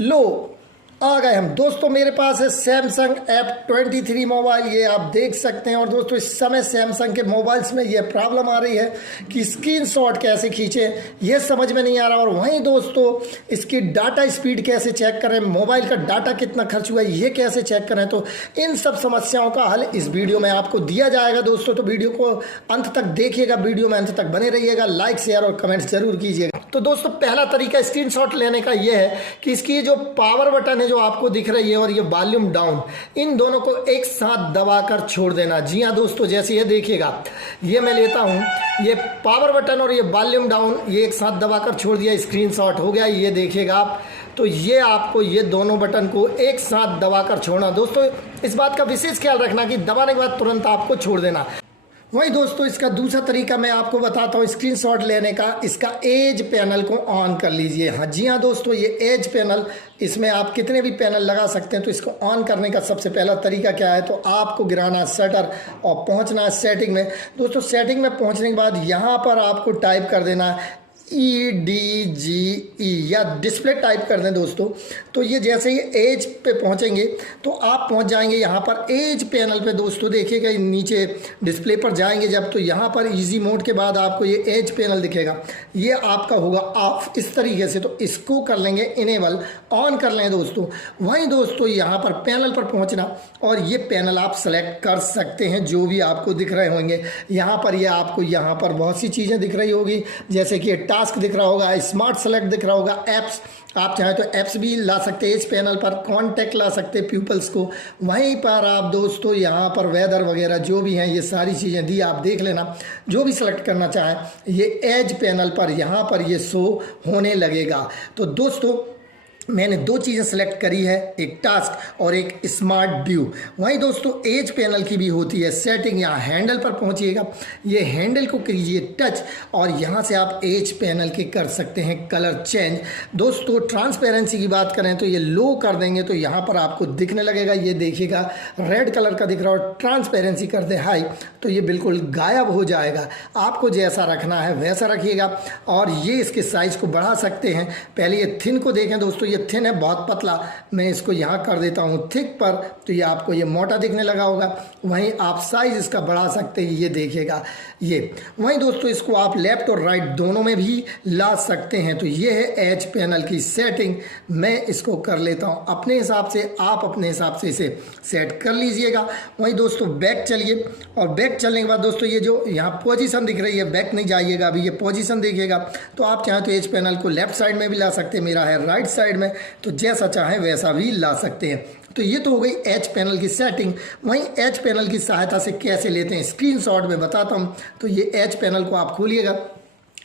लो आ गए हम दोस्तों। मेरे पास है सैमसंग F23 मोबाइल, ये आप देख सकते हैं। और दोस्तों इस समय सैमसंग के मोबाइल्स में ये प्रॉब्लम आ रही है कि स्क्रीनशॉट कैसे खींचे, ये समझ में नहीं आ रहा। और वहीं दोस्तों इसकी डाटा स्पीड कैसे चेक करें, मोबाइल का डाटा कितना खर्च हुआ है ये कैसे चेक करें। तो इन सब समस्याओं का हल इस वीडियो में आपको दिया जाएगा दोस्तों। तो वीडियो को अंत तक देखिएगा, वीडियो में अंत तक बने रहिएगा, लाइक शेयर और कमेंट जरूर कीजिएगा। तो दोस्तों पहला तरीका स्क्रीनशॉट लेने का ये है कि इसकी जो पावर बटन है जो आपको दिख रही है और ये वॉल्यूम डाउन, इन दोनों को एक साथ दबाकर छोड़ देना। जी हाँ दोस्तों, जैसे ये देखिएगा, ये मैं लेता हूँ, ये पावर बटन और ये वॉल्यूम डाउन ये एक साथ दबाकर छोड़ दिया, स्क्रीनशॉट हो गया। ये देखिएगा आप, तो ये आपको ये दोनों बटन को एक साथ दबाकर छोड़ना। दोस्तों इस बात का विशेष ख्याल रखना कि दबाने के बाद तुरंत आपको छोड़ देना। वही दोस्तों इसका दूसरा तरीका मैं आपको बताता हूँ स्क्रीनशॉट लेने का। इसका एज पैनल को ऑन कर लीजिए। हाँ जी हाँ दोस्तों, ये एज पैनल, इसमें आप कितने भी पैनल लगा सकते हैं। तो इसको ऑन करने का सबसे पहला तरीका क्या है, तो आपको गिराना शटर और पहुँचना है सेटिंग में। दोस्तों सेटिंग में पहुँचने के बाद यहाँ पर आपको टाइप कर देना है EDGE या डिस्प्ले टाइप कर दें दोस्तों। तो ये जैसे ही एज पे पहुंचेंगे तो आप पहुंच जाएंगे यहाँ पर एज पैनल पे। दोस्तों देखिएगा नीचे डिस्प्ले पर जाएंगे जब, तो यहाँ पर इजी मोड के बाद आपको ये एज पैनल दिखेगा, ये आपका होगा ऑफ इस तरीके से। तो इसको कर लेंगे इनेबल, ऑन कर लें दोस्तों। वहीं दोस्तों यहाँ पर पैनल पर पहुँचना और ये पैनल आप सेलेक्ट कर सकते हैं जो भी आपको दिख रहे होंगे। यहाँ पर ये आपको यहाँ पर बहुत सी चीज़ें दिख रही होगी, जैसे कि टास्क दिख रहा होगा, स्मार्ट सेलेक्ट दिख रहा होगा, ऐप्स, आप चाहें तो ऐप्स भी ला सकते हैं इस पैनल पर, कॉन्टैक्ट ला सकते हैं पीपल्स को। वहीं पर आप दोस्तों यहाँ पर वेदर वगैरह जो भी हैं ये सारी चीज़ें दी, आप देख लेना। जो भी सेलेक्ट करना चाहें ये एज पैनल पर यहाँ पर ये शो होने लगेगा। तो दोस्तों मैंने दो चीज़ें सेलेक्ट करी है, एक टास्क और एक स्मार्ट व्यू। वहीं दोस्तों एज पैनल की भी होती है सेटिंग। यहाँ हैंडल पर पहुंचिएगा, ये हैंडल को कीजिए टच और यहाँ से आप एज पैनल के कर सकते हैं कलर चेंज। दोस्तों ट्रांसपेरेंसी की बात करें तो ये लो कर देंगे तो यहाँ पर आपको दिखने लगेगा, ये देखिएगा रेड कलर का दिख रहा है। और ट्रांसपेरेंसी कर दे हाई तो ये बिल्कुल गायब हो जाएगा। आपको जैसा रखना है वैसा रखिएगा। और ये इसके साइज़ को बढ़ा सकते हैं। पहले ये थिन को देखें दोस्तों, ये थिन है बहुत पतला, मैं इसको यहाँ कर देता हूँ थिक पर, तो ये आपको ये मोटा दिखने लगा होगा। वहीं आप साइज इसका बढ़ा सकते हैं, ये देखिएगा ये। वहीं दोस्तों इसको आप लेफ्ट और राइट दोनों में भी ला सकते हैं। तो ये है एज पैनल की सेटिंग। मैं इसको कर लेता हूँ अपने हिसाब से, आप अपने हिसाब से इसे सेट कर लीजिएगा। वहीं दोस्तों बैक चलिए, और बैक चलने के बाद दोस्तों ये जो यहाँ पोजीशन दिख रही है, बैक नहीं जाइएगा, अभी ये पोजीशन देखिएगा। तो आप चाहें तो एज पैनल को लेफ्ट साइड में भी ला सकते हैं, मेरा है राइट साइड में, तो जैसा चाहें वैसा भी ला सकते हैं। तो ये तो हो गई एज पैनल की सेटिंग। वहीं एज पैनल की सहायता से कैसे लेते हैं स्क्रीनशॉट में बताता हूं। तो ये एज पैनल को आप खोलिएगा,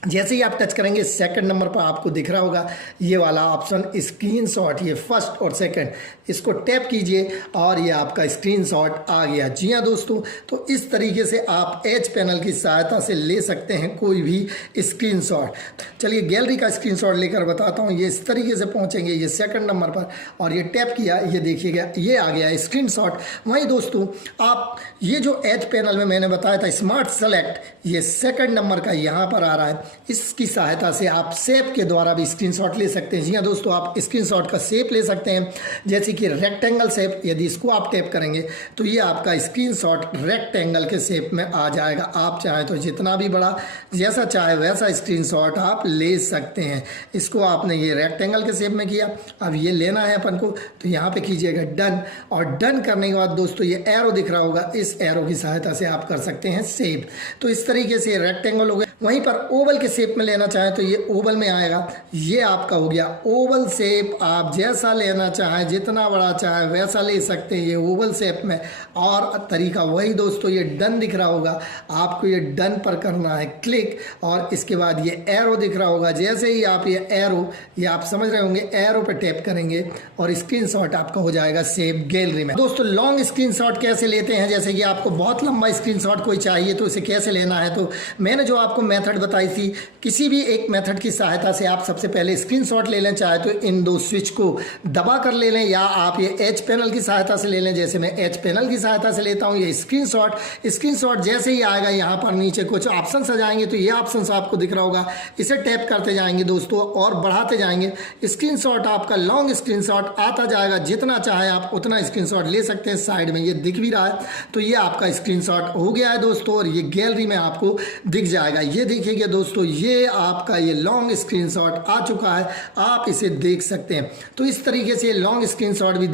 जैसे ही आप टच करेंगे सेकंड नंबर पर आपको दिख रहा होगा ये वाला ऑप्शन स्क्रीनशॉट, ये फर्स्ट और सेकंड, इसको टैप कीजिए और ये आपका स्क्रीनशॉट आ गया। जी हाँ दोस्तों, तो इस तरीके से आप एज पैनल की सहायता से ले सकते हैं कोई भी स्क्रीनशॉट। चलिए गैलरी का स्क्रीनशॉट लेकर बताता हूँ। ये इस तरीके से पहुँचेंगे ये सेकंड नंबर पर और ये टैप किया, ये देखिएगा ये आ गया स्क्रीनशॉट। वहीं दोस्तों आप ये जो एज पैनल में मैंने बताया था स्मार्ट सेलेक्ट, ये सेकंड नंबर का यहाँ पर आ रहा है। इसकी सहायता से आप शेप के द्वारा भी स्क्रीनशॉट ले सकते हैं। जी हाँ दोस्तों, आप स्क्रीनशॉट का शेप ले सकते हैं, जैसे कि रेक्टेंगल शेप। यदि इसको आप टैप करेंगे तो ये आपका स्क्रीनशॉट रेक्टेंगल के शेप में आ जाएगा। आप चाहें तो जितना भी बड़ा जैसा चाहे वैसा स्क्रीनशॉट आप ले सकते हैं। इसको आपने ये रेक्टेंगल के शेप में किया, अब ये लेना है अपन को, तो यहाँ पे कीजिएगा डन। और डन करने के बाद दोस्तों ये एरो दिख रहा होगा, इस एरो की सहायता से आप कर सकते हैं शेप। तो इस तरीके से रेक्टेंगल हो गया। वहीं पर ओवल के शेप में लेना चाहें तो ये ओवल में आएगा, ये आपका हो गया ओवल शेप। आप जैसा लेना चाहें, जितना बड़ा चाहें वैसा ले सकते हैं ये ओवल शेप में। और तरीका वही दोस्तों, ये डन दिख रहा होगा, आपको ये डन पर करना है क्लिक, और इसके बाद ये एरो दिख रहा होगा। जैसे ही आप ये एरो, ये आप समझ रहे होंगे, एरो पे टैप करेंगे और स्क्रीनशॉट आपका हो जाएगा सेव गैलरी में। दोस्तों लॉन्ग स्क्रीनशॉट कैसे लेते हैं, जैसे कि आपको बहुत लंबा स्क्रीनशॉट कोई चाहिए तो इसे कैसे लेना है, तो मैंने जो आपको मेथड बताई थी, किसी भी एक मेथड की सहायता से आप सबसे पहले स्क्रीनशॉट ले लें, चाहे तो इन दो स्विच को दबा कर ले लें या आप ये एच पैनल की सहायता से ले लें। जैसे मैं एच पैनल की सहायता से लेता हूँ, ये स्क्रीनशॉट जैसे ही आएगा यहाँ पर नीचे कुछ ऑप्शन आ जाएंगे, तो ये ऑप्शन आपको दिख रहा होगा, इसे टैप करते जाएंगे दोस्तों और बढ़ाते जाएंगे। स्क्रीनशॉट आपका लॉन्ग स्क्रीनशॉट आता जाएगा, जितना चाहे आप उतना स्क्रीनशॉट ले सकते हैं। साइड में ये दिख भी रहा है, तो ये आपका स्क्रीनशॉट हो गया है दोस्तों और ये गैलरी में आपको दिख जाएगा। ये देखिएगा दोस्तों, ये आपका ये लॉन्ग स्क्रीनशॉट आ चुका है, आप इसे देख सकते हैं। तो इस तरीके से लॉन्ग स्क्रीनशॉट भी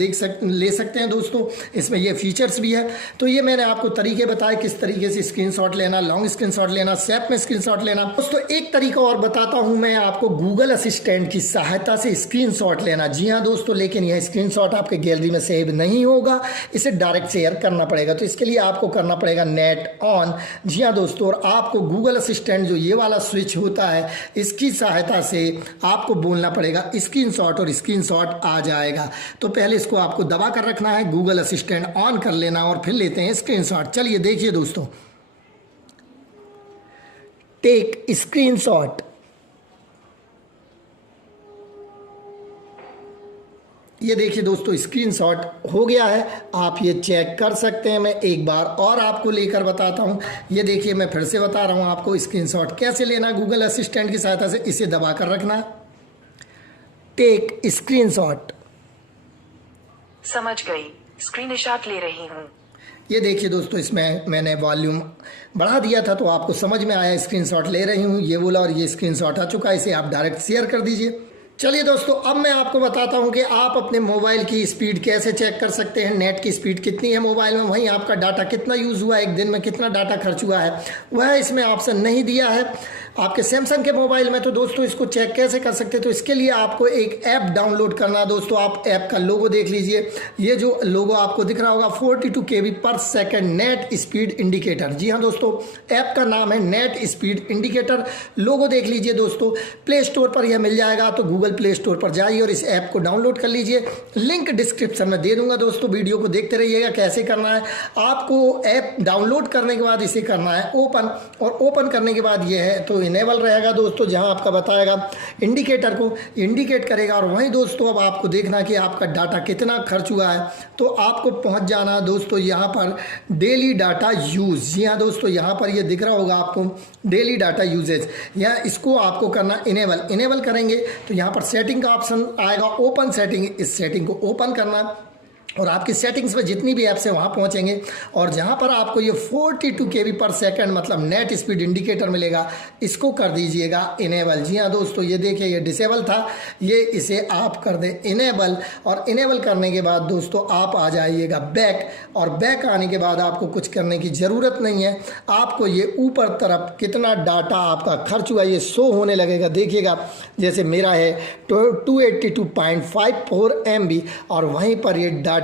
ले सकते हैं दोस्तों, इसमें ये फीचर्स भी है। तो ये मैंने आपको तरीके बताए किस तरीके से स्क्रीनशॉट लेना, लॉन्ग स्क्रीनशॉट लेना, स्नैप में स्क्रीनशॉट लेना। दोस्तों एक तरीका और बताता हूं मैं आपको, गूगल असिस्टेंट की सहायता से स्क्रीनशॉट लेना। जी हाँ दोस्तों, लेकिन यह स्क्रीनशॉट आपके गैलरी में सेव नहीं होगा, इसे डायरेक्ट शेयर करना पड़ेगा। तो इसके लिए आपको करना पड़ेगा नेट ऑन। जी हाँ दोस्तों, और आपको गूगल असिस्टेंट जो ये वाला स्विच होता है, इसकी सहायता से आपको बोलना पड़ेगा स्क्रीनशॉट और स्क्रीनशॉट आ जाएगा। तो पहले इसको आपको दबा कर रखना है, गूगल असिस्टेंट ऑन कर लेना और फिर लेते हैं स्क्रीनशॉट। चलिए देखिए दोस्तों, टेक स्क्रीनशॉट। ये देखिए दोस्तों, स्क्रीनशॉट हो गया है, आप ये चेक कर सकते हैं। मैं एक बार और आपको लेकर बताता हूँ। ये देखिए, मैं फिर से बता रहा हूँ आपको स्क्रीनशॉट कैसे लेना है गूगल असिस्टेंट की सहायता से। इसे दबा कर रखना, टेक स्क्रीनशॉट। समझ गई, स्क्रीनशॉट ले रही हूँ। ये देखिए दोस्तों, इसमें मैंने वॉल्यूम बढ़ा दिया था तो आपको समझ में आया, स्क्रीनशॉट ले रही हूँ ये बोला और ये स्क्रीनशॉट आ चुका है। इसे आप डायरेक्ट शेयर कर दीजिए। चलिए दोस्तों, अब मैं आपको बताता हूं कि आप अपने मोबाइल की स्पीड कैसे चेक कर सकते हैं। नेट की स्पीड कितनी है मोबाइल में, वहीं आपका डाटा कितना यूज़ हुआ है, एक दिन में कितना डाटा खर्च हुआ है, वह इसमें ऑप्शन नहीं दिया है आपके सैमसंग के मोबाइल में। तो दोस्तों इसको चेक कैसे कर सकते हैं, तो इसके लिए आपको एक ऐप डाउनलोड करना है। दोस्तों आप ऐप का लोगो देख लीजिए, ये जो लोगो आपको दिख रहा होगा 42 KB/s नेट स्पीड इंडिकेटर। जी हाँ दोस्तों, ऐप का नाम है नेट स्पीड इंडिकेटर। लोगो देख लीजिए दोस्तों, प्ले स्टोर पर यह मिल जाएगा। तो गूगल प्ले स्टोर पर जाइए और इस ऐप को डाउनलोड कर लीजिए। लिंक डिस्क्रिप्शन में दे दूंगा दोस्तों, वीडियो को देखते रहिएगा कैसे करना है। आपको ऐप डाउनलोड करने के बाद इसे करना है ओपन, और ओपन करने के बाद यह है तो इनेबल रहेगा दोस्तों, जहां आपका बताएगा इंडिकेटर को इंडिकेट करेगा। और वहीं दोस्तों अब आपको देखना कि आपका डाटा कितना खर्च हुआ है। तो आपको पहुंच जाना है दोस्तों यहाँ पर डेली डाटा यूज। जी हाँ दोस्तों, यहाँ पर ये दिख रहा होगा आपको डेली डाटा यूजेज, या इसको आपको करना इनेबल करेंगे तो यहाँ पर सेटिंग का ऑप्शन आएगा, ओपन सेटिंग। इस सेटिंग को ओपन करना और आपकी सेटिंग्स में जितनी भी ऐप्स हैं वहाँ पहुँचेंगे और जहाँ पर आपको ये 42 KB/s मतलब नेट स्पीड इंडिकेटर मिलेगा, इसको कर दीजिएगा इनेबल। जी हाँ दोस्तों, ये देखिए ये डिसेबल था, ये इसे आप कर दें इनेबल। और इनेबल करने के बाद दोस्तों आप आ जाइएगा बैक, और बैक आने के बाद आपको कुछ करने की ज़रूरत नहीं है। आपको ये ऊपर तरफ कितना डाटा आपका खर्च हुआ ये शो होने लगेगा। देखिएगा जैसे मेरा है 282.54 MB और वहीं पर ये डाटा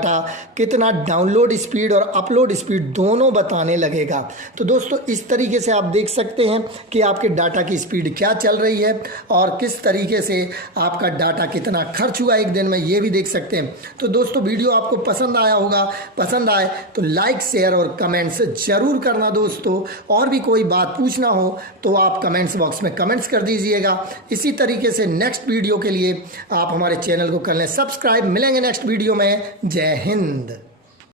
कितना डाउनलोड स्पीड और अपलोड स्पीड दोनों बताने लगेगा। तो दोस्तों इस तरीके से आप देख सकते हैं कि आपके डाटा की स्पीड क्या चल रही है और किस तरीके से आपका डाटा कितना खर्च हुआ एक दिन में, ये भी देख सकते हैं। तो दोस्तों वीडियो आपको पसंद आया होगा, पसंद आए तो लाइक शेयर और कमेंट्स जरूर करना दोस्तों। और भी कोई बात पूछना हो तो आप कमेंट्स बॉक्स में कमेंट्स कर दीजिएगा। इसी तरीके से नेक्स्ट वीडियो के लिए आप हमारे चैनल को कर लें सब्सक्राइब। मिलेंगे नेक्स्ट वीडियो में। जय हिंद।